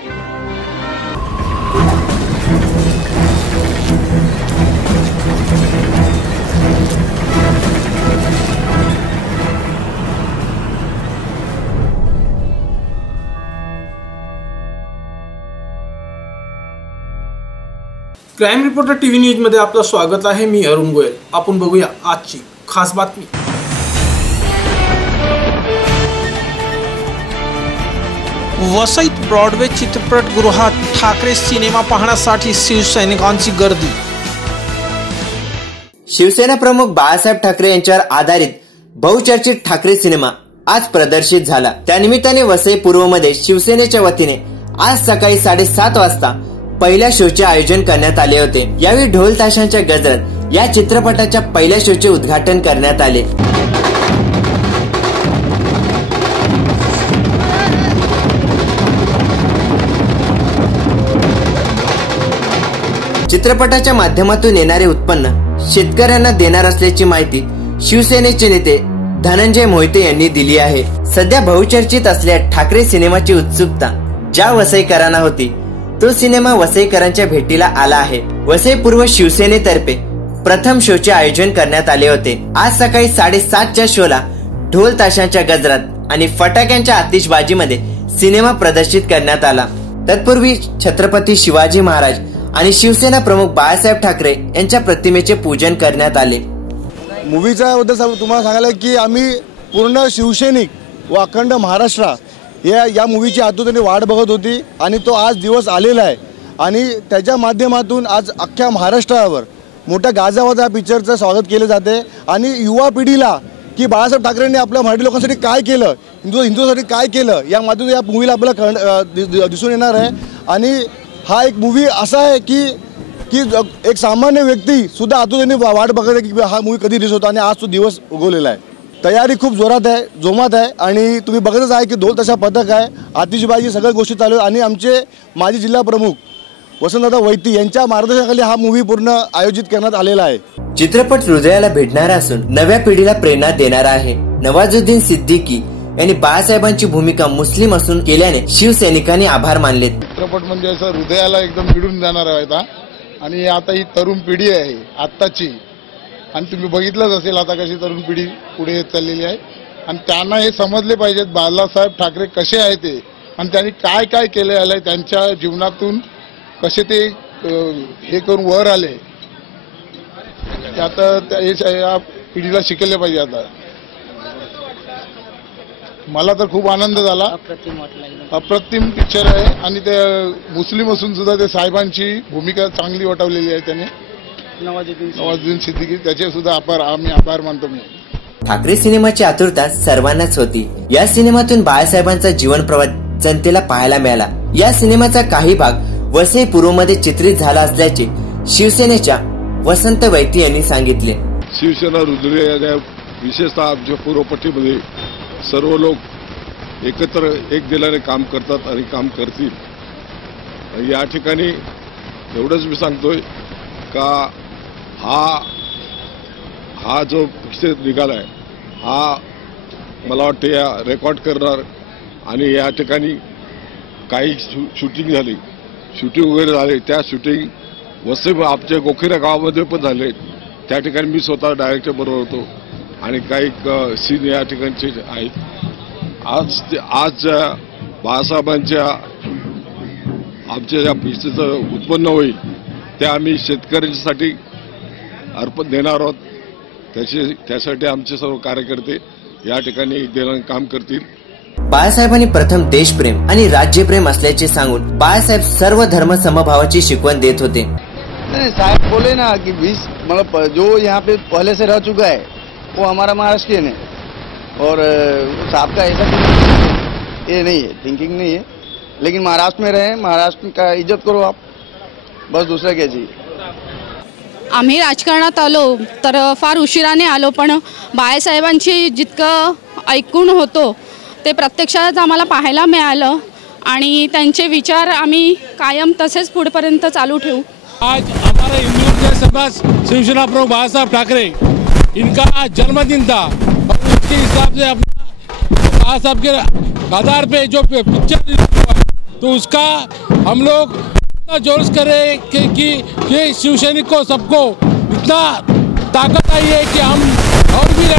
Crime reporter TV news मध्ये आपलं स्वागत आहे। मी अरुण गोयल। आपण बघूया आजची खास बातमी। वसईत ब्रॉडवे चित्रपटगृहात ठाकरे सिनेमा पाहण्यासाठी शिवसैनिकांची गर्दी। शिवसेना प्रमुख बाळासाहेब ठाकरे यांच्यावर आधारित बहुचर्चित ठाकरे सिनेमा आज प्रदर्शित झाला। त्यानिमित्ताने वसई पूर्व मध्ये शिवसेनेच्या वतीने आज सकाळी 7:30 वाजता पहिल्या शोचे आयोजन करण्यात आले होते। यावेळी ढोल ताशांच्या गजरात या चित्रपटाच्या पहिल्या शोचे उद्घाटन करण्यात आले। चित्रपटाच्या माध्यमातून येणारे उत्पन्न शेतकऱ्यांना देणार असल्याची माहिती शिवसेनेचे नेते धनंजय मोहिते यांनी दिली आहे। सध्या बहुचर्चित असलेल्या ठाकरे सिनेमाची उत्सुकता ज्या वसईकरांना होती तो सिनेमा वसईकरांच्या भेटीला आला आहे। वसई पूर्व शिवसेनेतर्फे प्रथम शोचे आयोजन करण्यात आले होते। आज सकाळी 7:30च्या शोला ढोल ताशांच्या गजरात आणि फटाक्यांच्या आतिषबाजीमध्ये सिनेमा प्रदर्शित करण्यात आला। तत्पूर्वी छत्रपती शिवाजी महाराज आणि शिवसेना प्रमुख बाळासाहेब ठाकरे यांच्या प्रतिमेचे पूजन करण्यात आले। मूवीचा बद्दल तुम्हाला सांगायला की आम्ही पूर्ण शिवसैनिक व अखंड महाराष्ट्र या मूवीची आतुरतेने वाट बघत होती आणि तो आज दिवस आलेला आहे आणि त्याच्या माध्यमातून आज अख्ख्या महाराष्ट्रावर मोठ्या गाजावाजा पिक्चरचं स्वागत केले जाते आणि युवा पिढीला की बाळासाहेब ठाकरेंनी आपल्या मराठी लोकांसाठी काय केलं, हिंदूसाठी काय केलं या माध्यमातून या मूवीला आपल्याला दिसून येणार आहे। आणि हा एक मूवी असा आहे की एक सामान्य व्यक्ती सुद्धा आतुरतेने वाट बघत आहे की हा मूवी कधी रिलीज होतो आणि आज तो दिवस उगवलेला आहे। तयारी खूप जोरात आहे, जोमात आहे आणि तुम्ही बघतच आहे की ढोल ताशा पथक आहे, आतिषबाजी सगळ्या गोष्टी चालू आहे आणि आमचे माजी जिल्हा प्रमुख वसंतदादा वैती यांच्या मार्गदर्शनाखाली हा मूवी पूर्ण आयोजित करण्यात आलेला आहे। चित्रपट हृदयाला भेटणारा असून नव्या पिढीला प्रेरणा देणारा आहे। नवाजुद्दीन सिद्दीकी यांनी बाळासाहेबांची भूमिका मुस्लिम असून केल्याने शिवसैनिकांनी आभार मानले। चित्रपट म्हणजे असं हृदयाला एकदम भिडून जाणार आहे आणि आता ही तरुण पिढी आहे आत्ताची आणि तुम्ही बघितलंच असेल आता कशी तरुण पिढी पुढे येत चाललेली आहे आणि त्यांना हे समजले पाहिजेत बाळासाहेब ठाकरे कसे आहे ते आणि त्यांनी काय काय केले आले, त्यांच्या जीवनातून कसे ते हे करून वर आले आता या पिढीला शिकले पाहिजे। आता मला तर खूप आनंद झाला, अप्रतिम पिक्चर आहे आणि ते मुस्लिम असून सुद्धा ते साहेबांची भूमिका चांगली वटवलेली आहे त्याने। नवाजुद्दीन सिद्दीकी त्याचे सुद्धा आम्ही आभार मानतो। मी ठाकरे सिनेमाची आतुरता सर्वांनाच होती। या सिनेमातून बाळासाहेबांचा जीवन प्रवास जनतेला पाहायला मिळाला। या सिनेमाचा काही भाग वसई पूर्व मध्ये चित्रित झाला असल्याचे शिवसेनेच्या वसंत वैती यांनी सांगितले। शिवसेना हृदय विशेषतः आमच्या पूर्वपट्टीमध्ये सर्व लोक एकत्र एक दिलाने काम करतात आणि काम करतील। या ठिकाणी एवढंच मी सांगतोय का हा जो पिक्चर निघाला आहे हा मला वाटतं या रेकॉर्ड करणार आणि या ठिकाणी काही शूटिंग झाली, शूटिंग वगैरे झाले, त्या शूटिंग वसई आमच्या गोखिरा गावामध्ये पण झाले। त्या ठिकाणी मी स्वतः डायरेक्टर बरोबर होतो आणि काही सीन या ठिकाणचे आहेत। आज बाळासाहेबांच्या आमच्या ज्या पिक्चरचं उत्पन्न होईल ते आम्ही शेतकऱ्यांसाठी अर्पण देणार आहोत। त्यासाठी आमचे सर्व कार्यकर्ते या ठिकाणी देण्याचे काम करतील। बाळासाहेबांनी प्रथम देशप्रेम आणि राज्यप्रेम असल्याचे सांगून बाळासाहेब सर्व धर्म समभावाची शिकवण देत होते। नहीं साहब बोले ना कि 20 मतलब जो यहाँ पे पहले से रह चुका है वो हमारा महाराष्ट्रियन है और साहब का ऐसा ये नहीं है, थिंकिंग नहीं है, लेकिन महाराष्ट्र में रहे, महाराष्ट्र का इज्जत करो आप, बस दूसरा क्या चाहिए। आम्ही राजकारणात आलो तर फार उशिराने आलो, पण बाळासाहेबांची जितकं ऐकून होतो ते प्रत्यक्षात आम्हाला पाहायला मिळालं आणि त्यांचे विचार आम्ही कायम तसेच पुढेपर्यंत चालू ठेवू। आज हमारे हिंदू के समाज शिवसेना प्रमुख बाळासाहेब ठाकरे इनका जन्मदिन था और उसके हिसाब से अपना बाळासाहेब के आधार पे जो पिक्चर तो उसका हम लोग इतना जोर करें कि शिवसैनिक को सबको इतना ताकत आई है कि हम और भी रहेगा।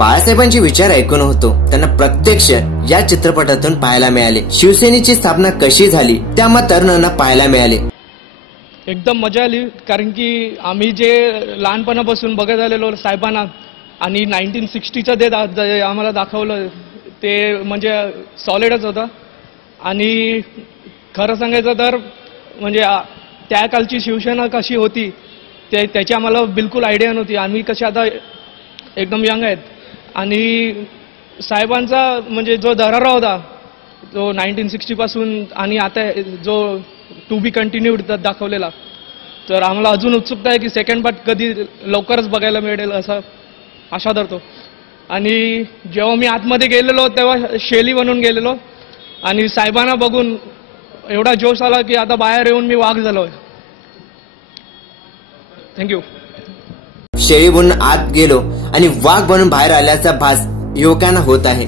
बाळासाहेबांचे विचार ऐकून होतो त्यांना प्रत्यक्ष या चित्रपटातून पाहायला मिळाले। शिवसेनेची स्थापना कशी झाली त्या आम्हा तरुणांना पाहायला मिळाले। एकदम मजा आली, कारण की आम्ही जे लहानपणापासून बघत आलेलो साहेबांना आणि 1960चं जे आम्हाला दाखवलं ते म्हणजे सॉलिडच होतं। आणि खरं सांगायचं तर म्हणजे त्या कालची शिवसेना कशी होती त्याची आम्हाला बिलकुल आयडिया नव्हती। आम्ही कसे आता एकदम यंग आहेत आणि साहेबांचा म्हणजे जो दरारा होता जो 1960 पासून आणि आता जो टू बी कंटिन्यूड दाखवलेला, तर आम्हाला अजून उत्सुकता आहे की सेकंड पार्ट कधी लवकरच बघायला मिळेल असं आशा धरतो। आणि जेव्हा मी आतमध्ये गेलेलो तेव्हा शेली बनून गेलेलो आणि साहेबांना बघून एवढा जोश आला की आता बाहेर येऊन मी वाघ झालोय। थँक्यू। शेळी बनून आत गेलो आणि वाघ बनून बाहेर आल्याचा भास युवकांना होत आहे।